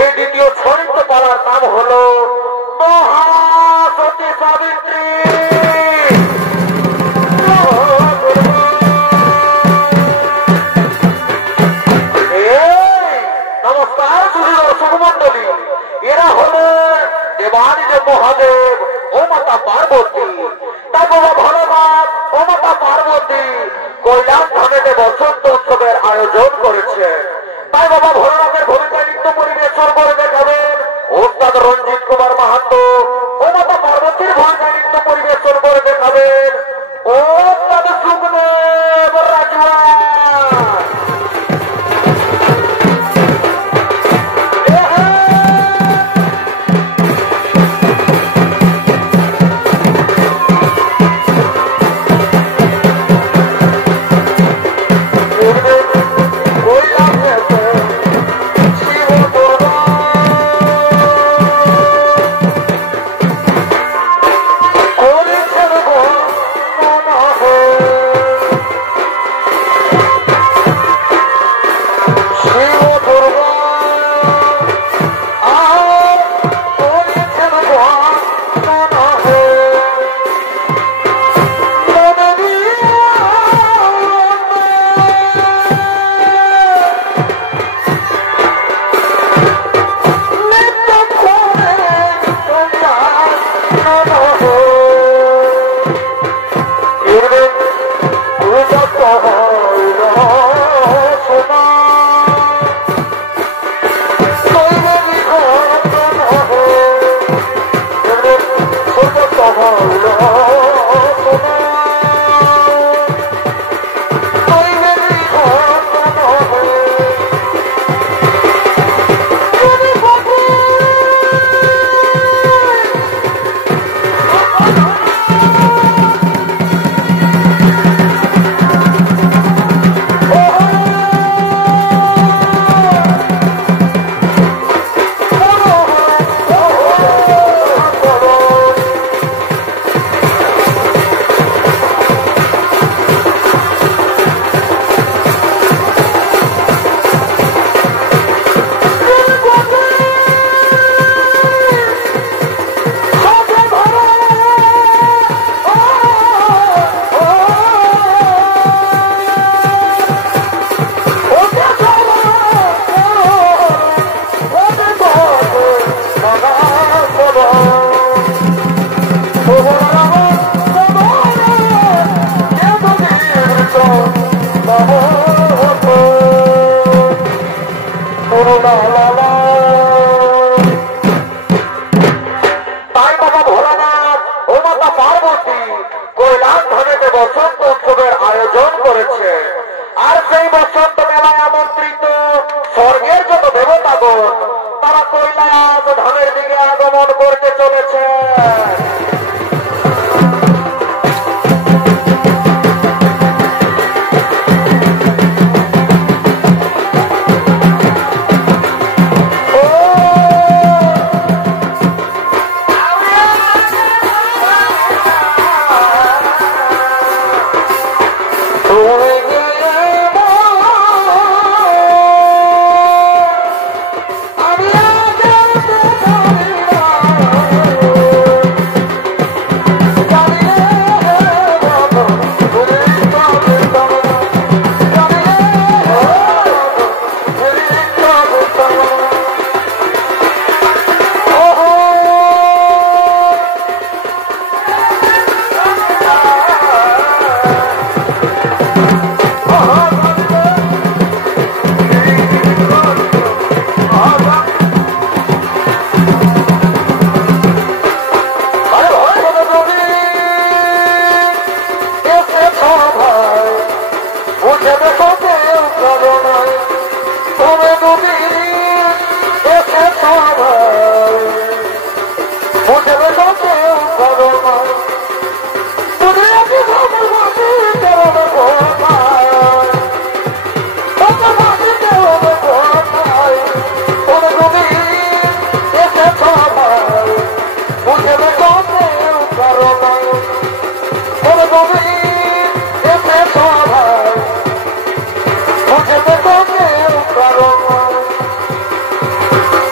এই দ্বিতীয় চরিত্র পালার নাম হলো মহাসতী সাবিত্রী। নমস্কার দর্শক মন্ডলী, এরা হলো দেবাদিদেব মহাদেব ও মাতা পার্বতী। তাই বাবা ভোলেনাথ ও মাতা পার্বতী কৈলাস ধামেতে বসন্ত উৎসবের আয়োজন করেছে। তাই বাবা ভোলেনাথের ভূমিকায় নৃত্য পরিবেশন করে দেখাবেন ওস্তাদ রঞ্জিত কুমার মাহাতো। ও মাতা পার্বতীর ভূমিকায় নৃত্য পরিবেশন করে দেখাবেন ওস্তাদ সুখদেব রাজওয়া।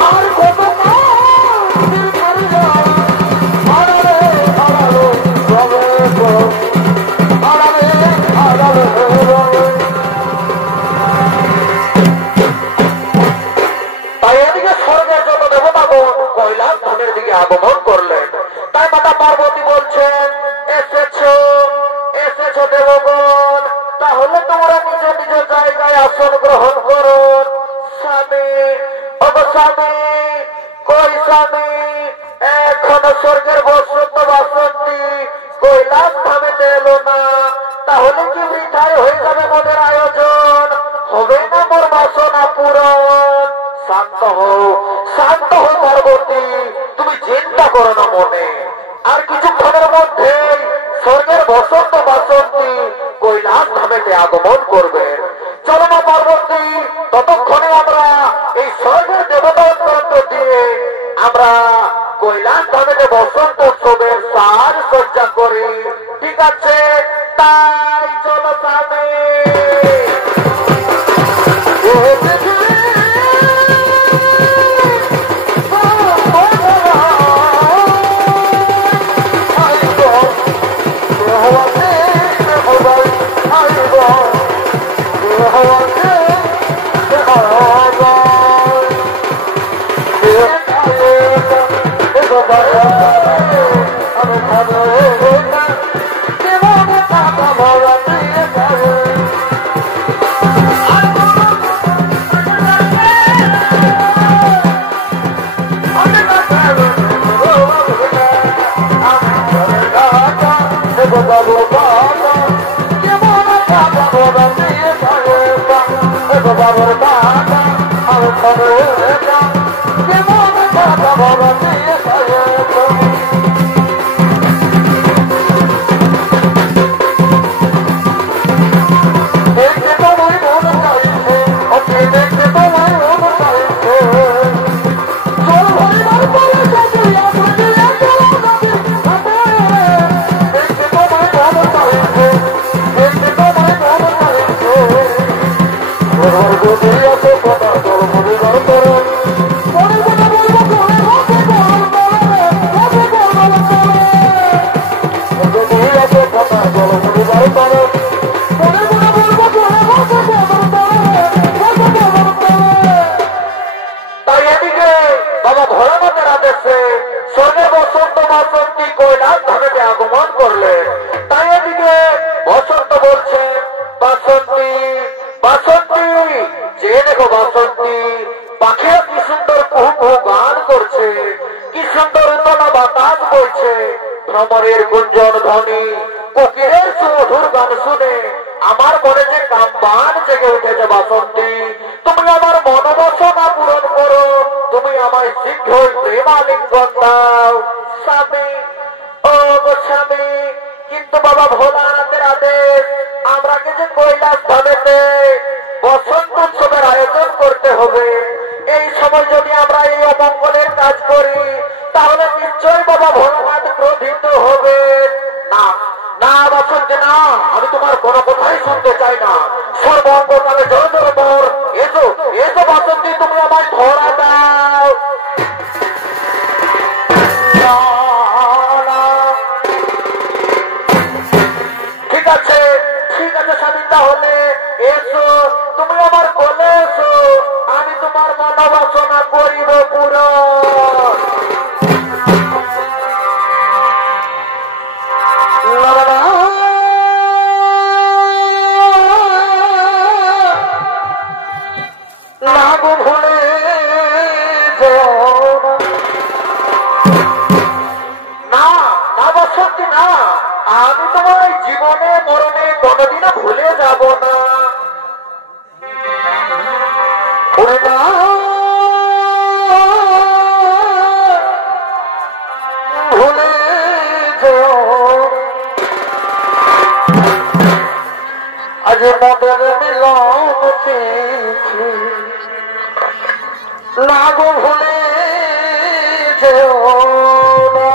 আর স্বামী এখনো স্বর্গের বসন্ত বাসন্তী কৈলাস ধামেতে এলো না, তাহলে কি বৃথাই হয়ে যাবে মোদের আয়োজন, হবে না মোর বাসনা পূরণ। শান্ত হও পার্বতী, তুমি চিন্তা করো না মনে, আর কিছুক্ষণের মধ্যে স্বর্গের বসন্ত বাসন্তী কৈলাস ধামেতে আগমন করবেন। চলো না পার্বতী, ততক্ষণে আমরা এই স্বর্গের দেবতা তন্ত্র দিয়ে আমরা কৈলাস ধামেতে বসন্ত উৎসবের সাজ সজ্জা করি। ঠিক আছে, তাই চলো সামনে। ভ্রমরের গুঞ্জন ধ্বনি, কোকিলের সুমধুর গান শুনে আমার মনে যে কামবান জেগে উঠেছে বাসন্তী। তুমি আমার মনোবাসনা পূরণ করো, তুমি আমায় শীঘ্রই প্রেমালিঙ্গন দাও স্বামী। ও গো স্বামী, কিন্তু বাবা ভোলানাথের আদেশ, আমরাকে যে কৈলাস ধামেতে বসন্ত উৎসবের আয়োজন করতে হবে, এই সময় যদি আমরা এই অমঙ্গলের কাজ করি তাহলে নিশ্চয়ই বাবা ভোলানাথ ক্রোধিত হবে। না না বাসন্তী না, আমি তোমার কোনো কথাই শুনতে চাই না। সর্বঙ্গকালে জয় জয় বর, এসো এসো বাসন্তী, তুমি আমায় ধরা দাও। ঠিক আছে স্বামী, তাহলে এসো, তুমি আমার কোলে এসো, আমি তোমার মনোবাসনা করিব পুরো। আমি তোমার জীবনে মরণে কোনদিনও ভুলে যাব না। ভুলে আজ মদের মিলন পেয়েছি, না গো ভুলে যেও না।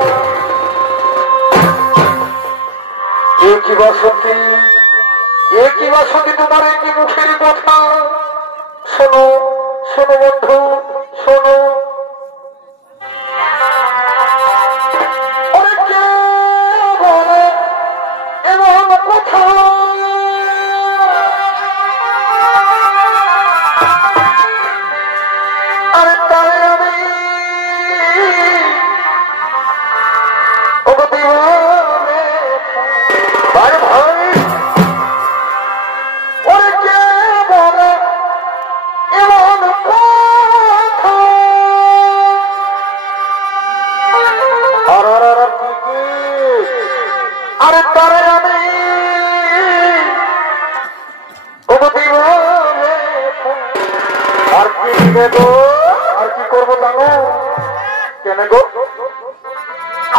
কি বাসন্তী, এ কি বাসন্তী, তোমার একটি মুখের কথা। শোনো শোনো বন্ধু শোনো, কে বলে এমন কথা, আরে তাই আমি কেন গো?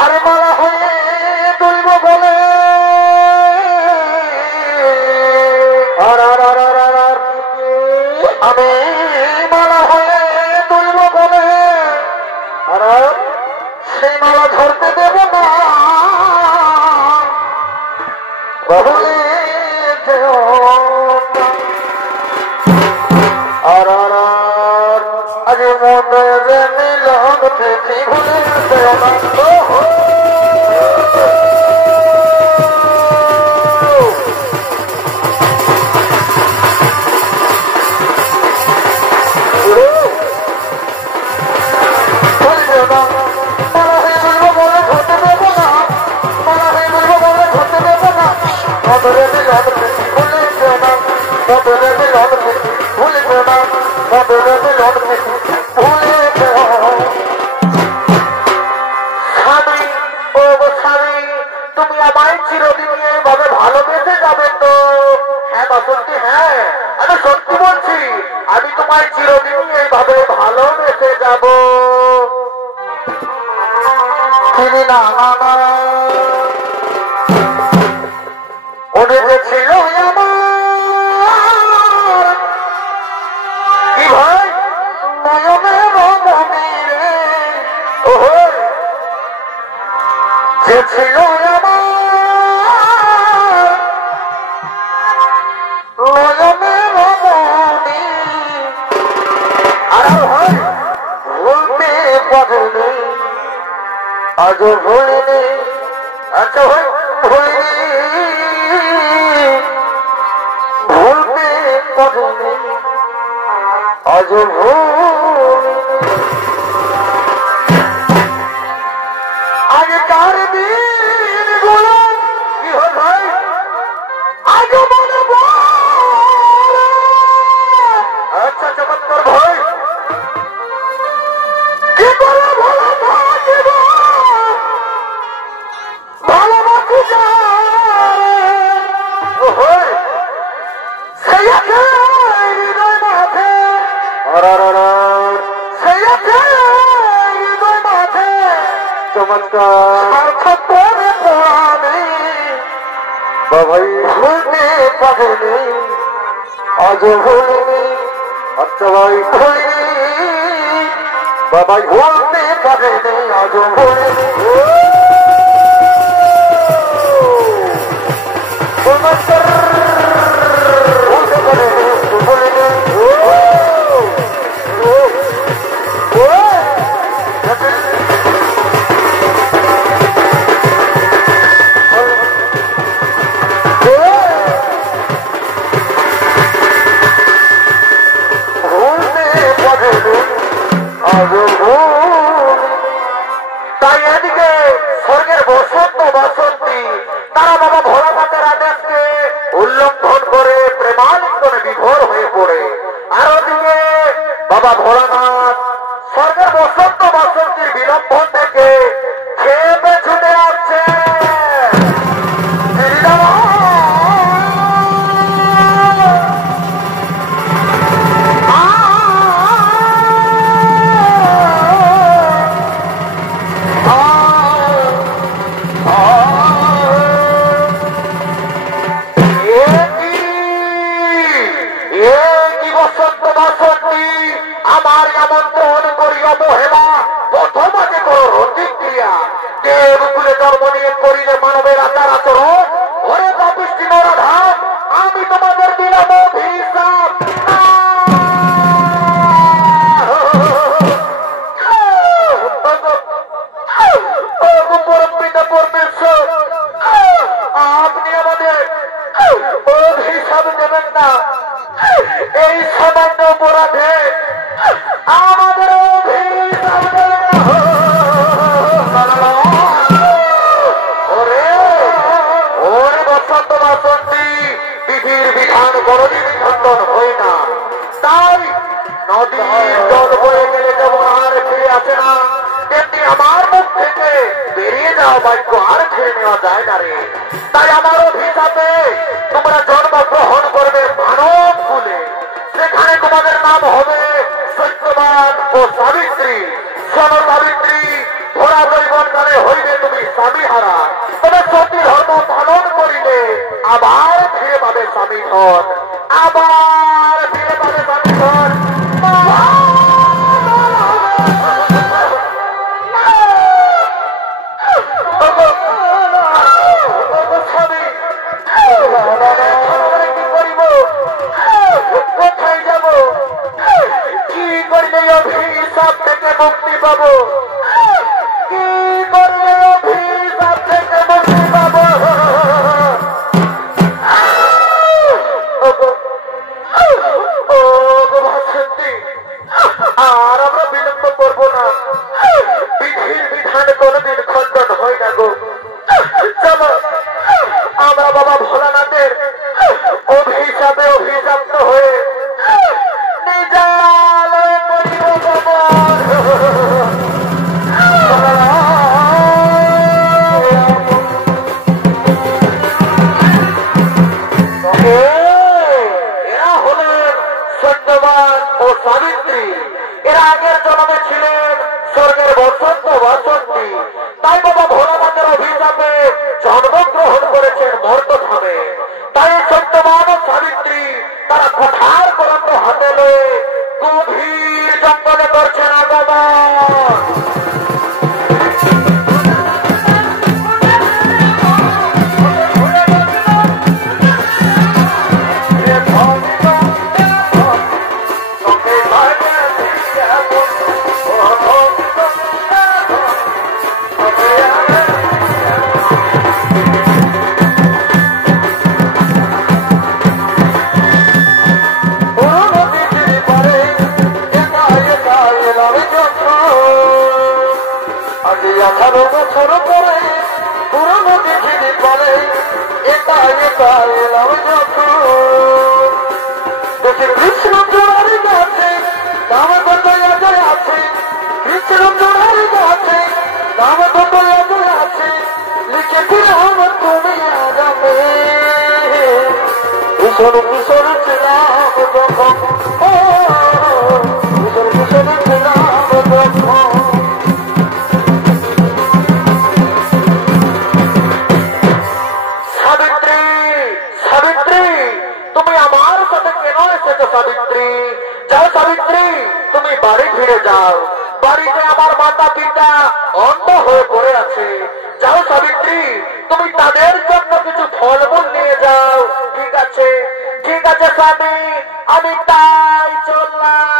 আরে মালা হয়ে তুলব বলে আমি মালা হয়ে তুলব বলে আর সেই মালা ধরতে দেব না বলে আর আজ মনে মিলন থেকে ভুলে আনন্দ তুমি আমায় চিরদিন এইভাবে ভালোবেসে যাবে তো? হ্যাঁ বাসন্তী, হ্যাঁ আমি সত্যি বলছি, আমি তোমায় চিরদিন এইভাবে ভালোবেসে যাব। চিনি না ওদের যে ছিল আমার কি ভাই নয়নের মনিরে ওহো যে ছিল আমার নয়নের মনি আর ভাই ভুলতে পারিনি আজও ভুলিনি। আচ্ছা ভাই ভুলিনি ভুলতে পারিনি আজও ভুলিনি। আগেকার দিনগুলো কি হয় ভাই আজও মনে পড়ে। আচ্ছা চমৎকার ভাই কি করে ভালো থাকিব ভালোবাসি সেই আছে হৃদয় মাঝে সেই আছে হৃদয় মাঝে চমৎকার পরে পড়ানে বাবাই ভুলতে পারেনি আজও ভুলিনি। আচ্ছা ভাই ভুলিনি বাবাই ভুলতে পারেনি আজও ভুলিনি। চমৎকার ভুলতে পারেনি ভুলিনি। তাই এদিকে স্বর্গের বসন্ত বাসন্তী তারা বাবা ভোলানাথের আদেশকে উল্লঙ্ঘন করে প্রেমালিঙ্গনে বিভোর হয়ে পড়ে। আর ওদিকে বাবা ভোলানাথ স্বর্গের বসন্ত বাসন্তীর বিলম্বন থেকে খেপে ছুটে আসছে। আমার আমন্ত্রণ করি অবহেলা প্রথমাকে করো প্রতিক্রিয়া দেবকুলে জন্ম নিয়ে করিলে মানবের আচার আচরণ ওরে পাপিষ্টি নরাধাম আমি তোমাদের দিলাম অভিশাপ। পরমপিতা পরমেশ্বর আপনি আমাদের অভিশাপ দেবেন না। এই সামান্য অপরাধে আমাদের অভিশাপ দেবেন না। ওরে ওরে বসন্ত বাসন্তী বিধির বিধান গরবির খণ্ডন হয় না। তাই নদীর জল বয়ে গেলে যেমন আর ফিরে আসে না তেমনি আমার মুখ থেকে বেরিয়ে যাওয়া বাক্য আর ফিরে নেওয়া যায় না রে। তাই আমার অভিশাপে তোমরা জন্মগ্রহণ করবে মানব কুলে। সেখানে তোমাদের নাম হবে সত্যবান ও সাবিত্রী। শোনো সাবিত্রী জীবনকালে হইবে তুমি স্বামী হারা, তবে সতী ধর্ম পালন করিলে আবার ফিরে পাবে স্বামী ধন, আবার ফিরে পাবে স্বামী ধন। কি করিব, কোথায় যাব, কি করলে অভিশাপ থেকে মুক্তি পাবো, কি করলে অভিশাপ থেকে মুক্তি পাবো। আর আমরা বিলম্ব করবো না, বিধির বিধান কোনদিন খণ্ডন হয় না গো। চলো আমরা বাবা ভোলানাথের অভিশাপে অভিশপ্ত হয়ে নিজালয়ে করিব গমন। এরা হলেন সত্যবান ও সাবিত্রী। এরা আগের জন্মে ছিলেন স্বর্গের বসন্ত বাসন্তী, তাই বাবা ভোলানাথের অভিশাপে জন্মগ্রহণ করেছেন মর্তধামে। তাই সত্যবান ও সাবিত্রী তারা কুঠার কলঙ্ক হাতে লয়ে গভীর জঙ্গলে করছেন আগমন। সাবিত্রী, যাও সাবিত্রী, তুমি বাড়ি ফিরে যাও। বাড়িতে আমার মাতা পিতা অন্ধ হয়ে পড়ে আছে। যাও সাবিত্রী, তুমি তাদের জন্য কিছু ফলমূল নিয়ে যাও। ঠিক আছে, ঠিক আছে স্বামী, আমি তাই চললাম।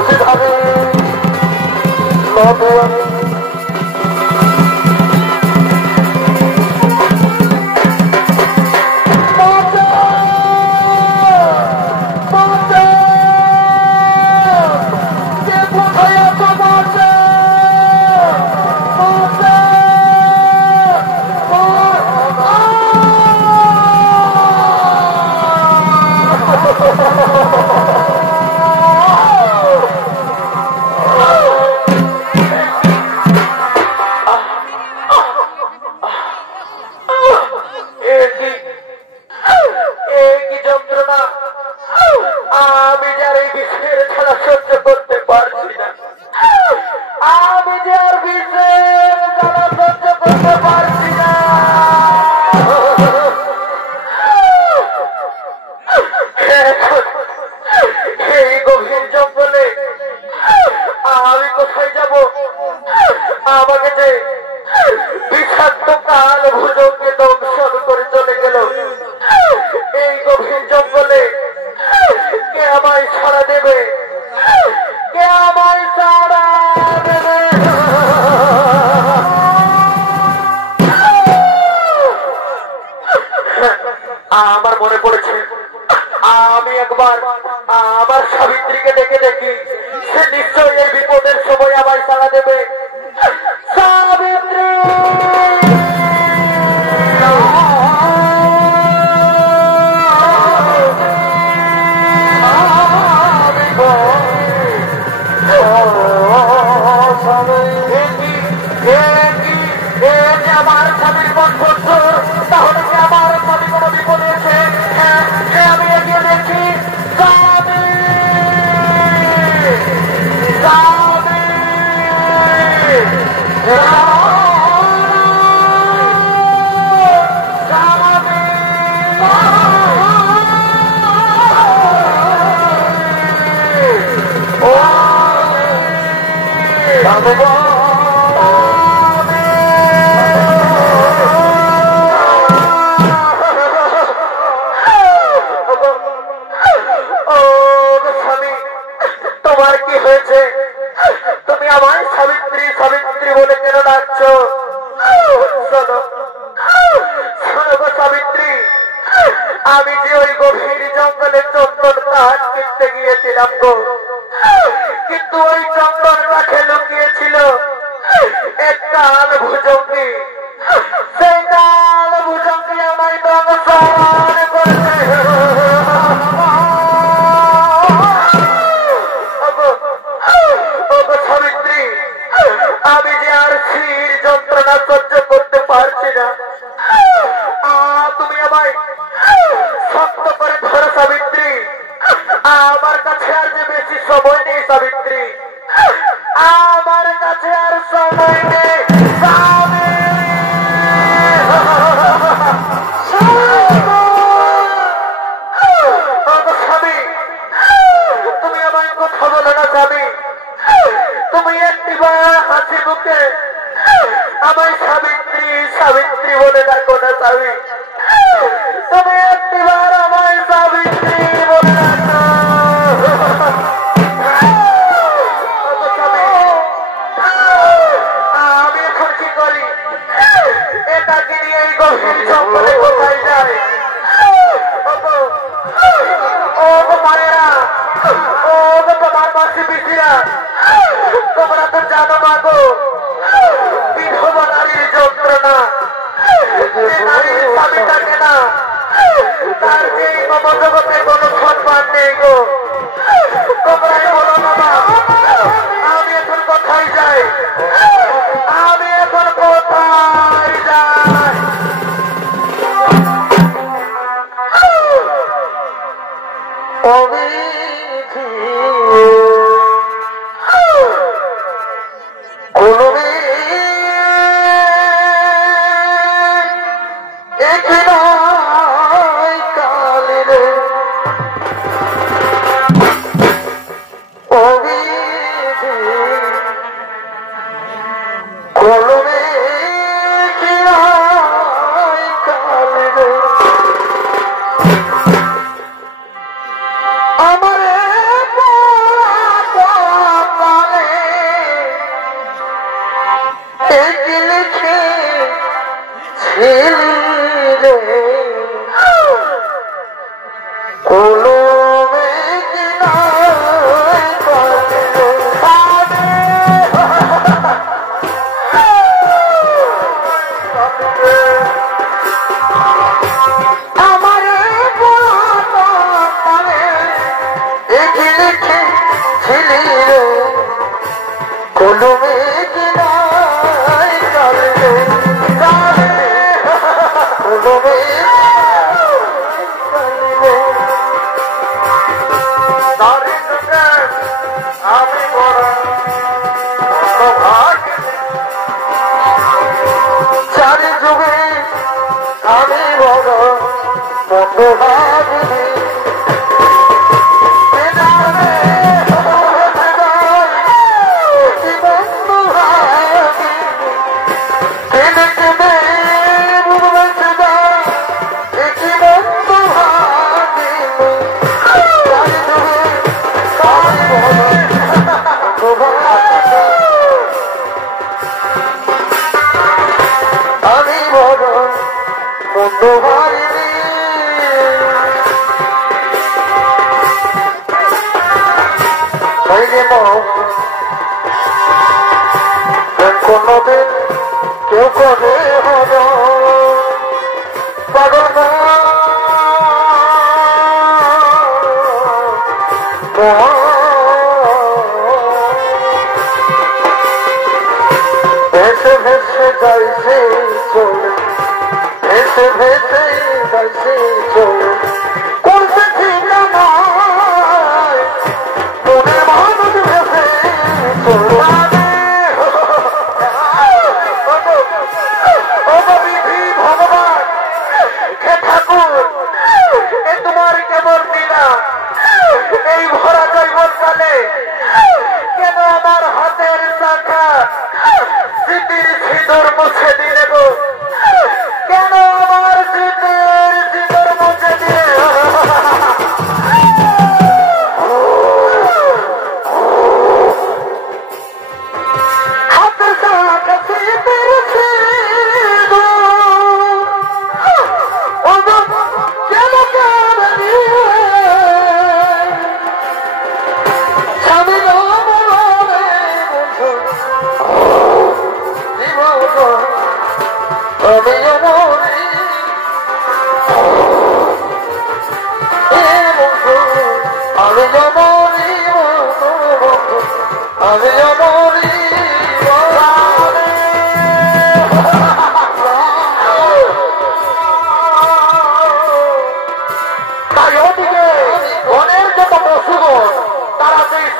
উচিত হবে আমার মনে পড়েছে আমি একবার আমার সাবিত্রীকে ডেকে দেখি সে নিশ্চয়ই এই বিপদের সময় আমায় সাড়া দেবে। সাবিত্রী আমার স্বামীর মন করছো তাহলে কি আমার স্বামী কোনো বিপদ আছে? আমি এগিয়ে দেখছি তোমার কি হয়েছে? তুমি আমায় সাবিত্রী সাবিত্রী বলে কেন ডাকছো? শোনো গো সাবিত্রী, আমি যে ওই গভীর জঙ্গলে চন্দন কাঠ কিনতে গিয়েছিলাম গো, কিন্তু ওই চন্দন কাঠে লুকিয়েছিল এক কাল ভুজঙ্গি। সেই কাল ভুজঙ্গি আমায় দংশন করেছে। সাবিত্রী, আমি যে আর শির যন্ত্রণা সহ্য করতে পারছি না, তুমি আমায় শক্ত করে ধরো সাবিত্রী। আমার কাছে আর যে বেশি সময় নেই সাবিত্রী, আমার কাছে আর সময় নেই। স্বামী, তুমি আমায় কথা বলো না স্বামী। তুমি একটিবার হাসি মুখে আমায় সাবিত্রী সাবিত্রী বলে ডাকো না স্বামী। তুমি একটিবার আমায় সাবিত্রী বলে ডাকো। আমি এখন কি করি? এটাকে নিয়ে এই গভীর জঙ্গলে কোথায় যায়? ও গো মায়েরা, ও গো তোমার মাসি পিসিরা, তোমরা তো জানো না গো বিধবা নারীর যন্ত্রণা। নারীর স্বামী থাকে না, তার যে মমজগতে কোনো সম্মান নেই গো। তোমরাই বলো না, আমি এখন কোথায় যাই? আমি এখন কোথায় যাই?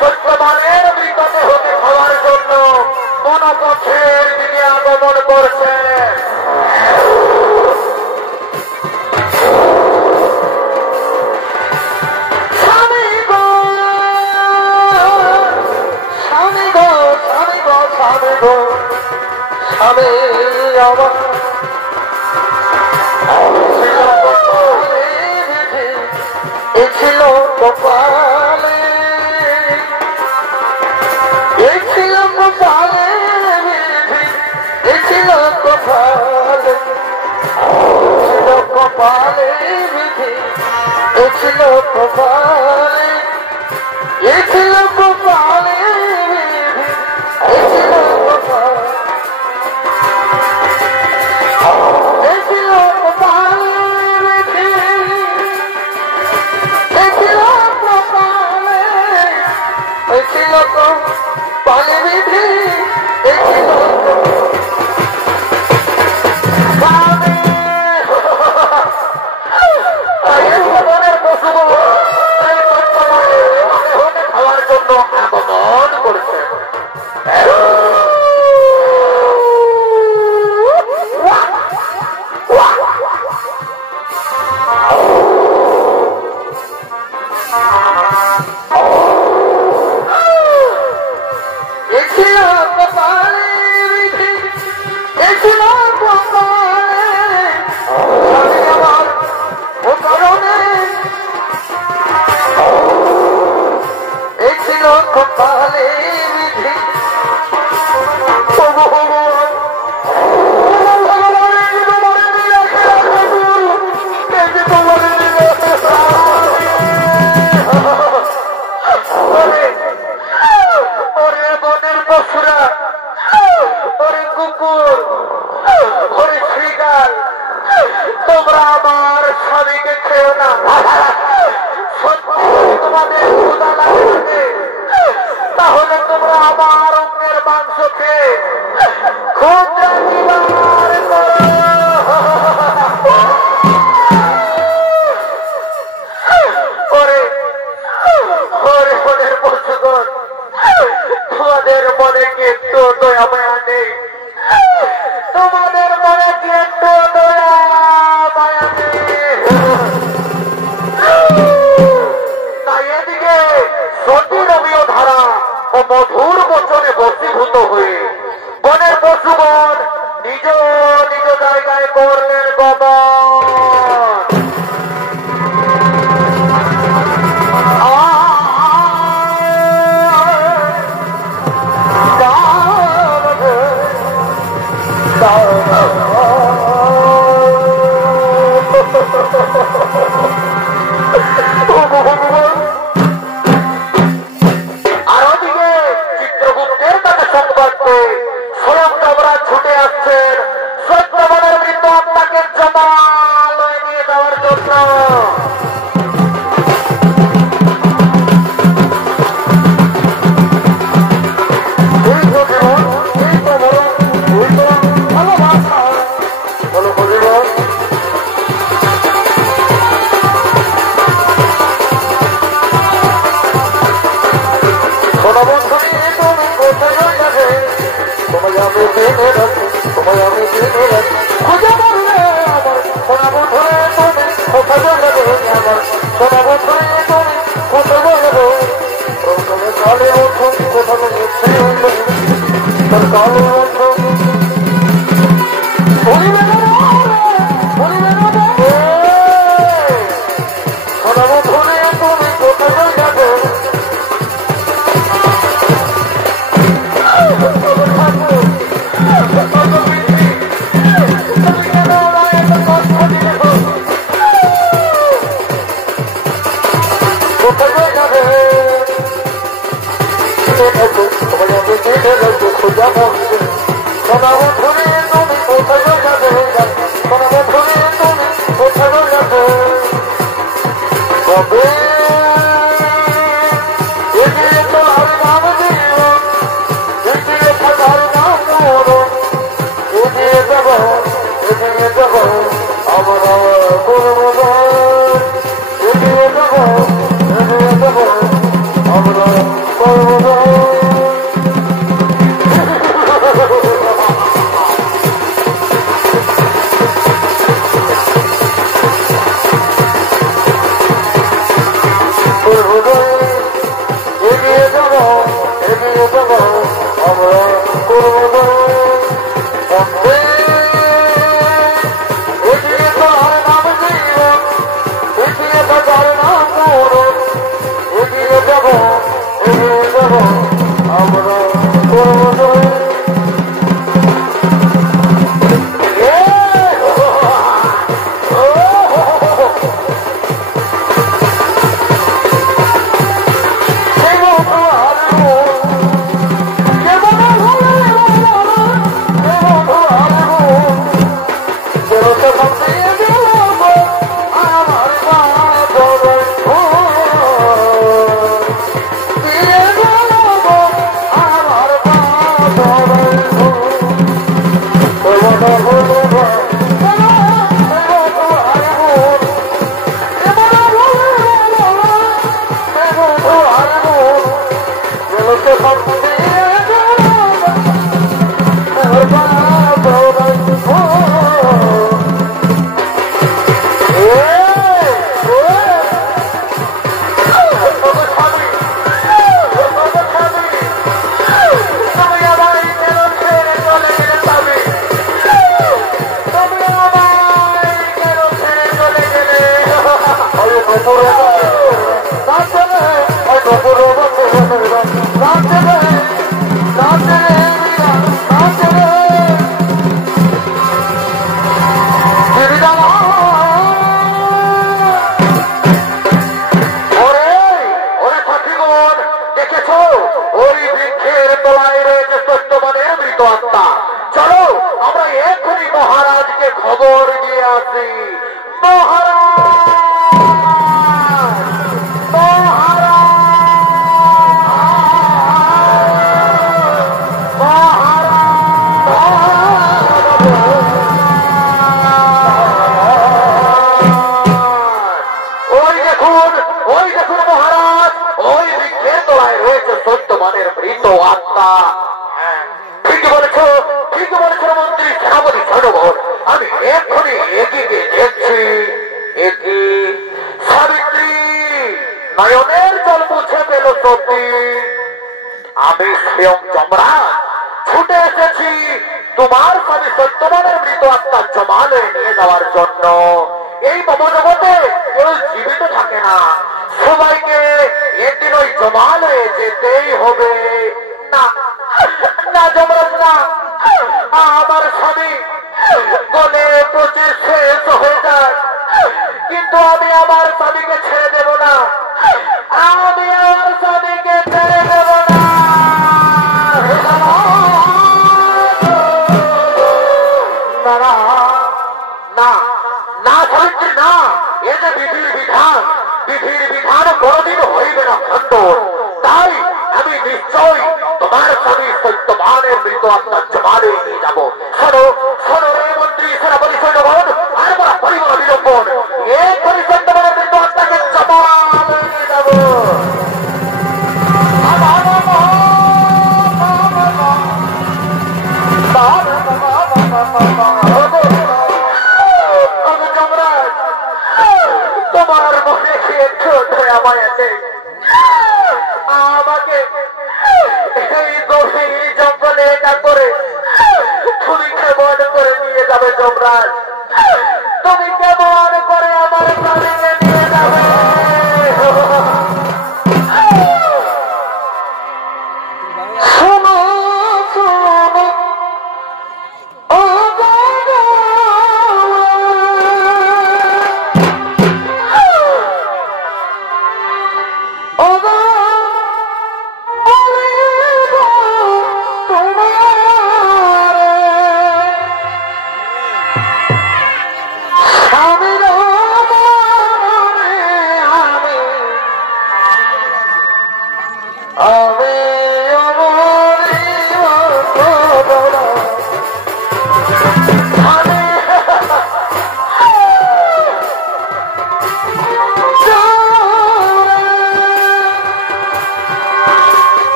সত্যবানের মৃতদেহকে খাওয়ার জন্য বনপথের দিকে আগমন করছে। স্বামী গো স্বামী গো স্বামী গো স্বামী গো স্বামী আমার এ ছিল কপালে, এ ছিল কপালে, এ ছিল কপালে, ছিল কপালে বিধি, এ ছিল কপালে, এ ছিল কপালে বিধি, এ ছিল কপালে, এ ছিল কপালে বিধি, এ ছিল কপালে, এ ছিল কপালে বিধি, এ ছিল খাওয়ার জন্য আগমন করছে। কপালে বিধি ওরে বনের পশুরা, ওরে কুকুর, ওরে শ্রীগাল, তোমরা আমার স্বামীকে খেও না। সত্যি তোমাদের ক্ষুধা লাগছে, তাহলে তোমরা আমার অঙ্গের মাংস খেয়ে খুব মনের পশুগণ, তোমাদের মনে কি একটু দয়া মায়া নেই? তোমাদের মনে কি একটু দয়া মায়া নেই? তাই এদিকে সতী রমীয় ধারা ও মধুর বচনে বশীভূত হয়ে বনের পশুগণ নিজ নিজ জায়গায় করলেন গমন। আর ওদিকে চিত্রগুপ্তের তাকে সংবাদ পেয়ে স্বয়ং যমরাজ ছুটে আসছেন সত্যবানের মৃত আত্মাকে জমালয়ে নিয়ে যাওয়ার জন্য।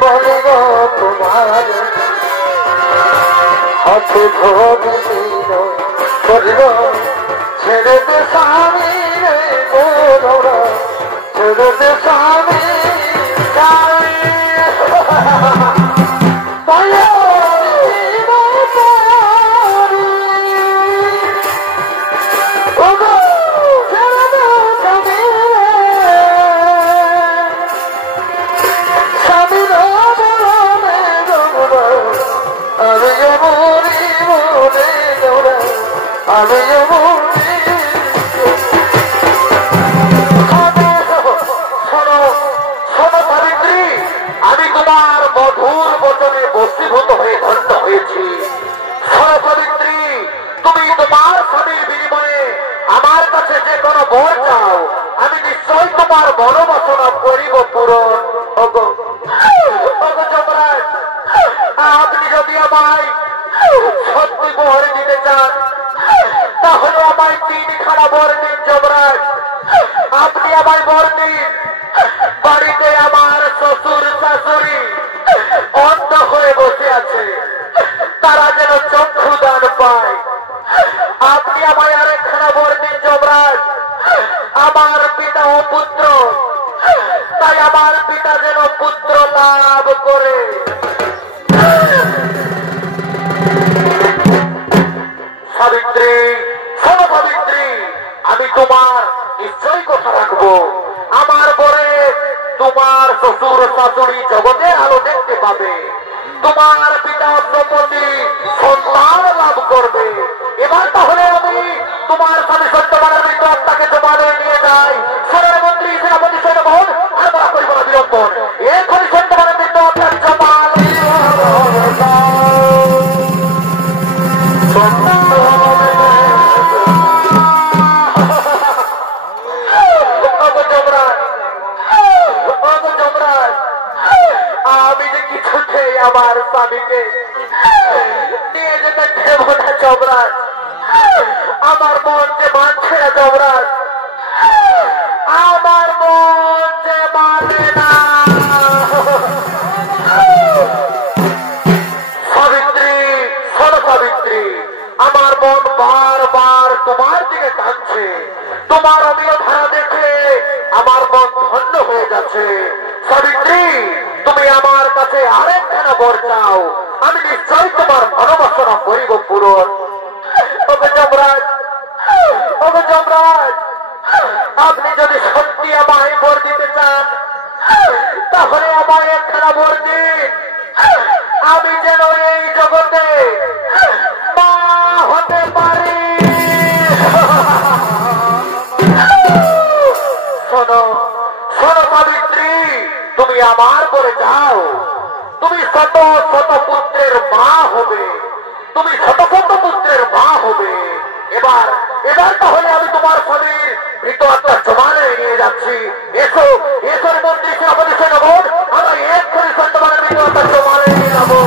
বলে গো তোমার হাতে ধরি বলিল ছেড়ে দে স্বামী রে গোরা ছেড়ে দে স্বামী মনোবাসনা করিব পূরণ। যমরাজ আপনি যদি আমায় সত্যি বর দিতে চান তাহলে আমায় 3খানা বর দিন যমরাজ। আপনি আমায় বর দিন বাড়িতে আমার শ্বশুর শাশুড়ি অন্ধ হয়ে বসে আছে, তারা যেন চক্ষু দান পায়। আপনি আমায় আরেকখানা বর দিন যমরাজ, আমার পিতা ও পুত্র, তাই আমার পিতা যেন পুত্র লাভ করে। সাবিত্রী, শোনো সাবিত্রী, আমি তোমার নিশ্চয়ই কথা রাখবো। আমার পরে তোমার শ্বশুর শাশুড়ি জগতের আলো দেখতে পাবে, তোমার পিতা অগ্রপতি সন্তান লাভ করবে। এবার তাহলে আমি তোমার স্বামী সত্যবানের মৃত্যু আত্মাকে জমানে নিয়ে যাই। সেনার মন্ত্রী সেনাপতি সৈন্যবহন আর বলা করিব না বিলম্বন। এখনই সত্যবানের মৃত্যু আত্মার জমাল আমি যে কিছুতে আমার স্বামীকে নিয়ে যেতে দেব না যমরাজ। আমার মন যে মানছে না যমরাজ, আমার মন যে মানে না। সাবিত্রী, শোনো সাবিত্রী, আমার মন বারবার তোমার দিকে টানছে। তোমার অমিয় ধারা দেখে আমার মন ধন্য হয়ে যাচ্ছে। সাবিত্রী, তুমি আমার কাছে আরেকখানা বর চাও, আমি নিশ্চয়ই তোমার মনোবাসনা করিব পূরণ। যমরাজ, যমরাজ, আপনি যদি সত্যি আমায় বর দিতে চান তাহলে আমায় একখানা বর দিন, আমি যেন এই জগতে মা হতে পারি। শোনো, শোনো সাবিত্রী, তুমি আমার করে যাও, তুমি শত শত পুত্রের মা হবে, তুমি শত শত পুত্রের মা হবে। এবার এবার তাহলে আমি তোমার স্বামীর মৃত আত্মা জমানে নিয়ে যাচ্ছি। এসো, এসো মন্ত্রী সেনাপতি সৈন্যবহন, আমরা এক্ষুনি সত্যবানের মৃত আত্মা জমানে নিয়ে যাবো।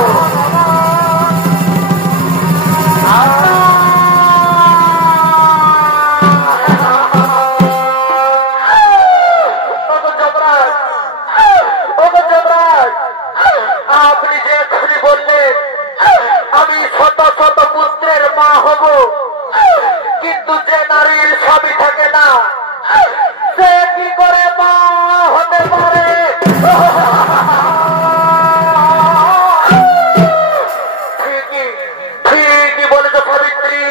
আপনি যে এক্ষুনি বললেন আমি শত শত পুত্রের মা হব, কিন্তু যে নারীর স্বামী থাকে না সে কি করে মা হতে পারে? ঠিকই বলেছ সাবিত্রী,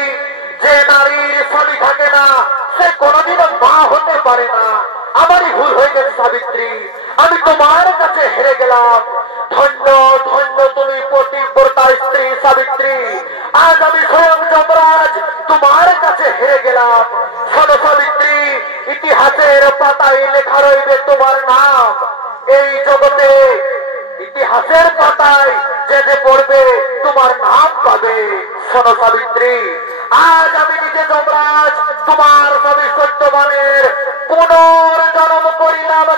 যে নারীর স্বামী থাকে না সে কোনোদিনও মা হতে পারে না। আমারই ভুল হয়ে গেছে সাবিত্রী, আমি তোমার কাছে হেরে গেলাম। ধন্য ধন্য তুমি পতিব্রতা স্ত্রী সাবিত্রী, আজ আমি স্বয়ং যমরাজ তোমার কাছে হেরে গেলাম। শোনো সাবিত্রী, ইতিহাসের পাতায় লেখা রইবে তোমার নাম। এই জগতে ইতিহাসের পাতায় যে যে পড়বে তোমার নাম পাবে। শোনো সাবিত্রী, আজ আমি নিজে যমরাজ তোমার স্বামী সত্যবানের পুনর্জন্ম করিলাম।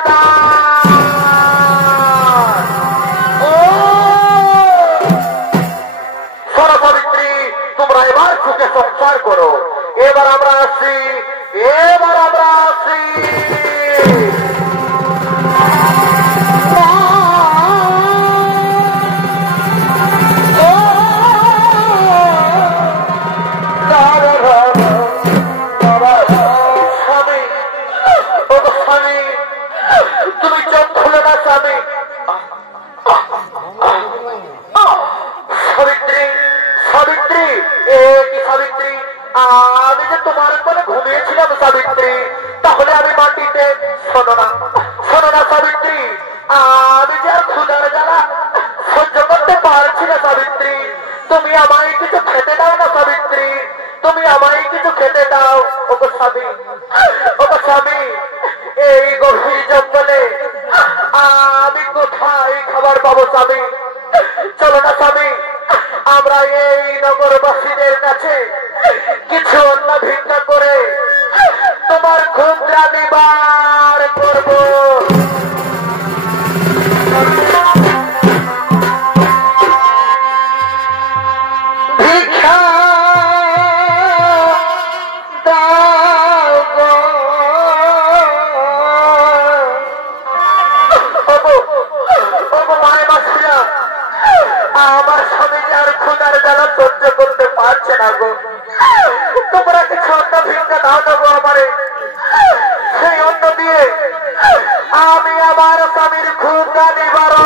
শোনো সাবিত্রী, তোমরা এবার সুখে সংসার করো। এবার আমরা আসি, এবার আমরা আসি। ঘুমিয়েছিলাম সাবিত্রী, তাহলে আমি মাটিতে। শোনো না সাবিত্রী, আমি যে আর ক্ষুধার জ্বালা সহ্য করতে পারছি না সাবিত্রী, তুমি আমায় কিছু খেতে দাও না সাবিত্রী, তুমি আমায় কিছু খেতে দাও। ওগো স্বামী, এই গভীর জঙ্গলে আমি কোথায় খাবার পাবো স্বামী? চলো না স্বামী, আমরা এই নগরবাসীদের কাছে কিছু অন্য ভিক্ষা করে তোমার ক্ষুদ্রা নিবার করবো। ভিক্ষা দাও গো, মায়ের মাসিরা, আমার স্বামী আর ক্ষুধার জ্বালা সহ্য করতে পারছে না গো, তোমরা কিছু অন্য ভিক্ষা দাও না গো আমারে। সেই অন্য দিয়ে আমি আমার স্বামীর ক্ষুধা নিবারণ